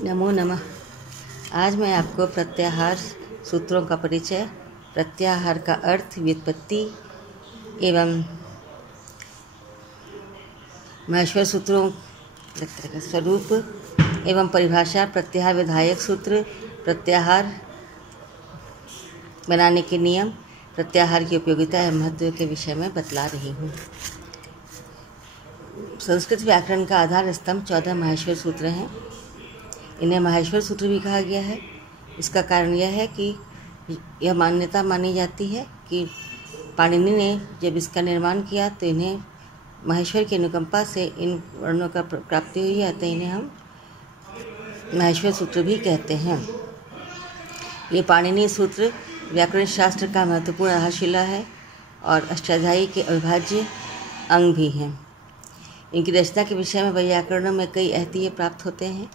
नमो नमः। आज मैं आपको प्रत्याहार सूत्रों का परिचय, प्रत्याहार का अर्थ, व्युत्पत्ति एवं महेश्वर सूत्रों का स्वरूप एवं परिभाषा, प्रत्याहार विधायक सूत्र, प्रत्याहार बनाने के नियम, प्रत्याहार की उपयोगिता एवं महत्व के विषय में बतला रही हूँ। संस्कृत व्याकरण का आधार स्तंभ 14 महेश्वर सूत्र हैं। इन्हें महेश्वर सूत्र भी कहा गया है। इसका कारण यह है कि यह मान्यता मानी जाती है कि पाणिनि ने जब इसका निर्माण किया तो इन्हें महेश्वर की अनुकंपा से इन वर्णों का प्राप्ति हुई, अतः इन्हें हम महेश्वर सूत्र भी कहते हैं। ये पाणिनि सूत्र व्याकरण शास्त्र का महत्वपूर्ण आधारशिला है और अष्टाध्यायी के अविभाज्य अंग भी हैं। इनकी रचना के विषय में व्याकरणों में कई ऐतिह्य प्राप्त होते हैं।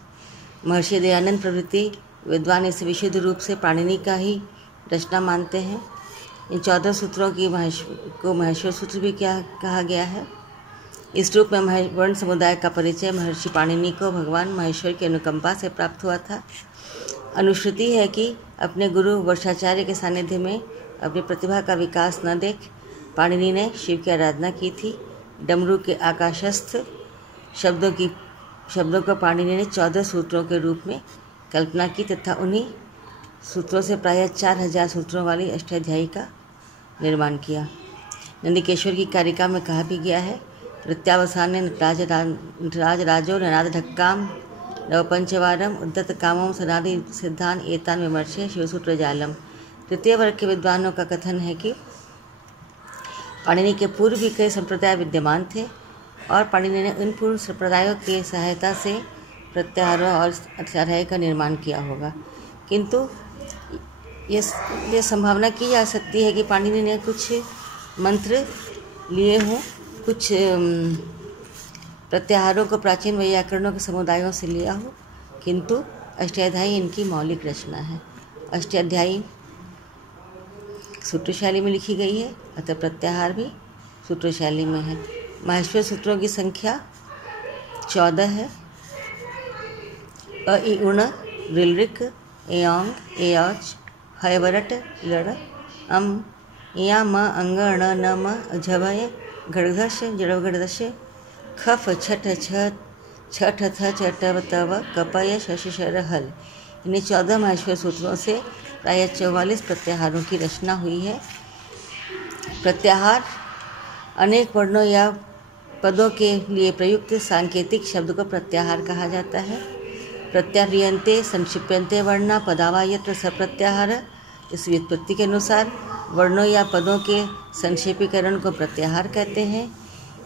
महर्षि दयानंद प्रभृति विद्वान इसे विशुद्ध रूप से पाणिनि का ही रचना मानते हैं। इन 14 सूत्रों की महेश्वर सूत्र भी कहा गया है। इस रूप में वर्ण समुदाय का परिचय महर्षि पाणिनि को भगवान महेश्वर की अनुकंपा से प्राप्त हुआ था। अनुश्रुति है कि अपने गुरु वर्षाचार्य के सानिध्य में अपनी प्रतिभा का विकास न देख पाणिनि ने शिव की आराधना की थी। डमरू के आकाशस्थ शब्दों को पाणिनि ने 14 सूत्रों के रूप में कल्पना की तथा उन्हीं सूत्रों से प्रायः 4000 सूत्रों वाली अष्टाध्यायी का निर्माण किया। नंदिकेश्वर की कारिका में कहा भी गया है, प्रत्यावसाने नटराज राजो ननाद ढक्काम नवपंचवारम उद्दत कामों सनादि सिद्धान एतान विमर्शे शिवसूत्र जालम। तृतीय वर्ग के विद्वानों का कथन है कि पाणिनि के पूर्व भी कई संप्रदाय विद्यमान थे और पाणिनि ने उन पूर्व संप्रदायों की सहायता से प्रत्याहारों और अष्टाध्यायी का निर्माण किया होगा, किंतु ये संभावना की जा सकती है कि पाणिनि ने कुछ मंत्र लिए हों, कुछ प्रत्याहारों को प्राचीन व्याकरणों के समुदायों से लिया हो, किंतु अष्टाध्यायी इनकी मौलिक रचना है। अष्टाध्यायी सूत्र शैली में लिखी गई है, अतः प्रत्याहार भी सूत्र शैली में है। महेश्वर सूत्रों की संख्या 14 है। अ इ उण ऋलृक एयोंग एयोच हैवरट लड़ अम या म अंग अण न म झभय घड़घश जड़घड़दश खफ छठ छठ थ चटव तव कपय शशर हल। इन्हें 14 महेश्वर सूत्रों से प्रायः 44 प्रत्याहारों की रचना हुई है। प्रत्याहार अनेक वर्णों या पदों के लिए प्रयुक्त सांकेतिक शब्द को प्रत्याहार कहा जाता है। प्रत्याह्रियन्ते संक्षिप्यन्ते वर्णा पदावा यत्र सप्रत्याहार। इस व्युत्पत्ति के अनुसार वर्णों या पदों के संक्षेपीकरण को प्रत्याहार कहते हैं।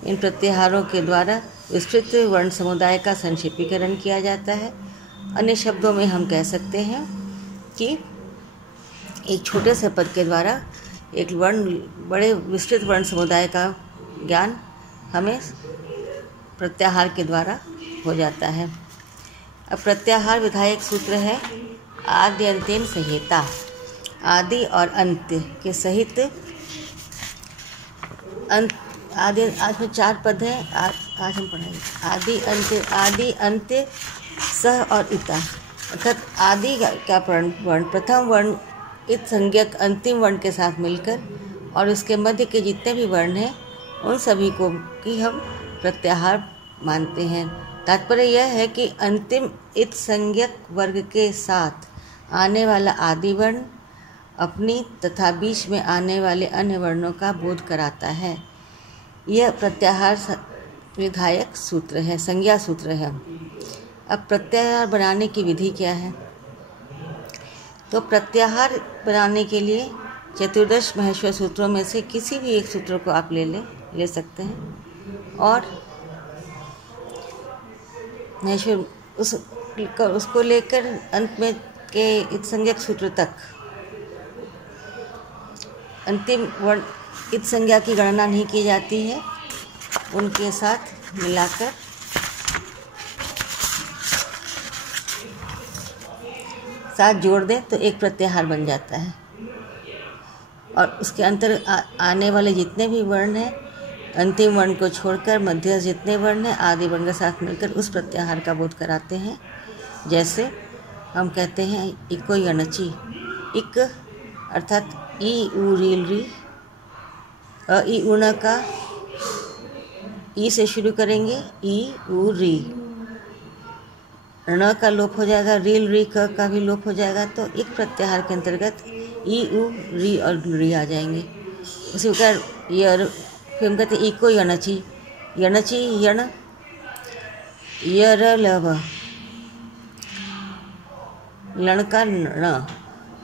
इन प्रत्याहारों के द्वारा विस्तृत वर्ण समुदाय का संक्षेपीकरण किया जाता है। अन्य शब्दों में हम कह सकते हैं कि एक छोटे से पद के द्वारा एक बड़े विस्तृत वर्ण समुदाय का ज्ञान हमें प्रत्याहार के द्वारा हो जाता है। अब प्रत्याहार विधायक सूत्र है आदि अंतेन संहिता। आदि और अंत के सहित अंत आज में 4 पद हैं। आज हम पढ़ेंगे आदि अंत सह और इता, अर्थात आदि का वर्ण प्रथम वर्ण इत संज्ञक अंतिम वर्ण के साथ मिलकर और उसके मध्य के जितने भी वर्ण हैं उन सभी को की हम प्रत्याहार मानते हैं। तात्पर्य यह है कि अंतिम इत संज्ञक वर्ग के साथ आने वाला आदि वर्ण अपनी तथा बीच में आने वाले अन्य वर्णों का बोध कराता है। यह प्रत्याहार विधायक सूत्र है, संज्ञा सूत्र है। अब प्रत्याहार बनाने की विधि क्या है? तो प्रत्याहार बनाने के लिए 14 महेश्वर सूत्रों में से किसी भी एक सूत्र को आप ले सकते हैं और महेश्वर उसको लेकर अंत में के इत संज्ञक सूत्र तक अंतिम वर्ण इत संज्ञा की गणना नहीं की जाती है, उनके साथ मिलाकर जोड़ दें तो एक प्रत्याहार बन जाता है और उसके अंतर आने वाले जितने भी वर्ण हैं अंतिम वर्ण को छोड़कर मध्य जितने वर्ण हैं आदि वर्ण के साथ मिलकर उस प्रत्याहार का बोध कराते हैं। जैसे हम कहते हैं इको यणची, इक अर्थात ई उ रील री, अ ई उण का ई से शुरू करेंगे, ई उ री, ण का लोप हो जाएगा, रील री क का भी लोप हो जाएगा, तो एक प्रत्याहार के अंतर्गत ई उ री और री आ जाएंगे। उसी प्रकार यर, फिर हम कहते हैं इको यणची, यणची यण, यर लव, लण का ण,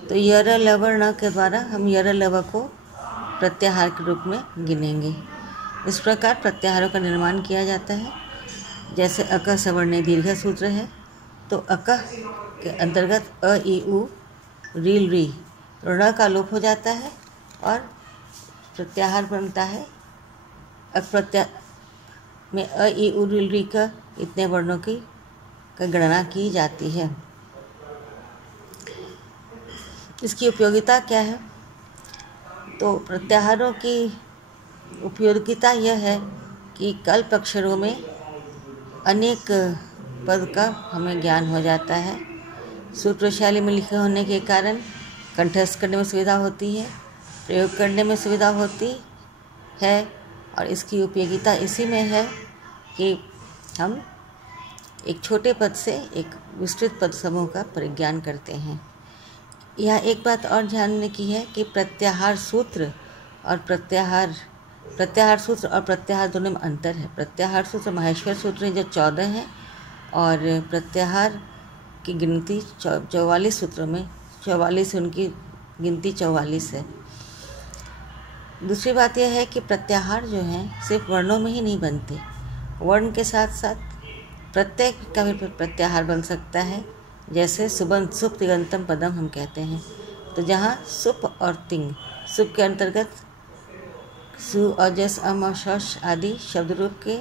तो यर लव ण के द्वारा हम यर लव को प्रत्याहार के रूप में गिनेंगे। इस प्रकार प्रत्याहारों का निर्माण किया जाता है। जैसे अक सवर्णे दीर्घ सूत्र है, तो अक के अंतर्गत अ ई उ रील री, ऋण का लोप हो जाता है और प्रत्याहार बनता है। अक प्रत्याहार में अ ई उ रील री का इतने वर्णों की गणना की जाती है। इसकी उपयोगिता क्या है? तो प्रत्याहारों की उपयोगिता यह है कि कल्प अक्षरों में अनेक पद का हमें ज्ञान हो जाता है। सूत्रशैली में लिखे होने के कारण कंठस्थ करने में सुविधा होती है, प्रयोग करने में सुविधा होती है, और इसकी उपयोगिता इसी में है कि हम एक छोटे पद से एक विस्तृत पद समूह का परिज्ञान करते हैं। यह एक बात और जानने की है कि प्रत्याहार सूत्र और प्रत्याहार सूत्र और प्रत्याहार दोनों में अंतर है। प्रत्याहार सूत्र माहेश्वर सूत्र जो 14 है, और प्रत्याहार की गिनती 44 सूत्रों में, 44 उनकी गिनती 44 है। दूसरी बात यह है कि प्रत्याहार जो हैं सिर्फ वर्णों में ही नहीं बनते, वर्ण के साथ साथ प्रत्यय का भी प्रत्याहार बन सकता है। जैसे सुबंत सुप तिगंतम पदम हम कहते हैं, तो जहाँ सुप और तिंग, सुप के अंतर्गत सु और जस अम और शश आदि शब्द रूप के,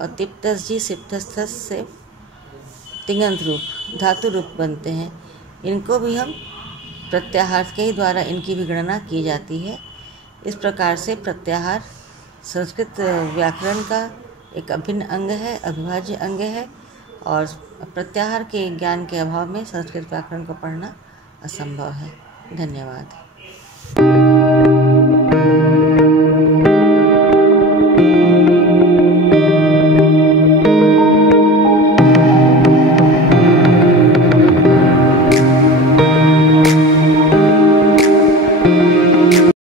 और तिप्तस जी सिप्तस्थस से तिंगंत रूप धातु रूप बनते हैं। इनको भी हम प्रत्याहार के ही द्वारा इनकी भी गणना की जाती है। इस प्रकार से प्रत्याहार संस्कृत व्याकरण का एक अभिन्न अंग है, अविभाज्य अंग है, और प्रत्याहार के ज्ञान के अभाव में संस्कृत व्याकरण को पढ़ना असंभव है। धन्यवाद।